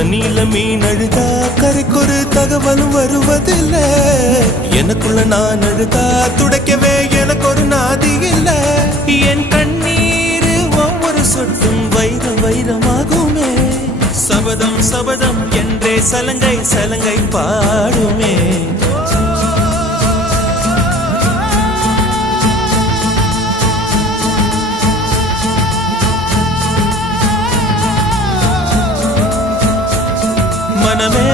தண்ணியில மீன் அழுதா கரைக்கொரு தகவலும் வருவதில்லை. எனக்குள்ள நான் அழுதா துடைக்கவே எனக்கு ஒரு நாதி இல்லை. என் கண்ணீர் ஒவ்வொரு சொட்டும் வைரம் வைரமாகுமே. சபதம் சபதம் என்றே சலங்கை சலங்கை பாடுமே. மனமே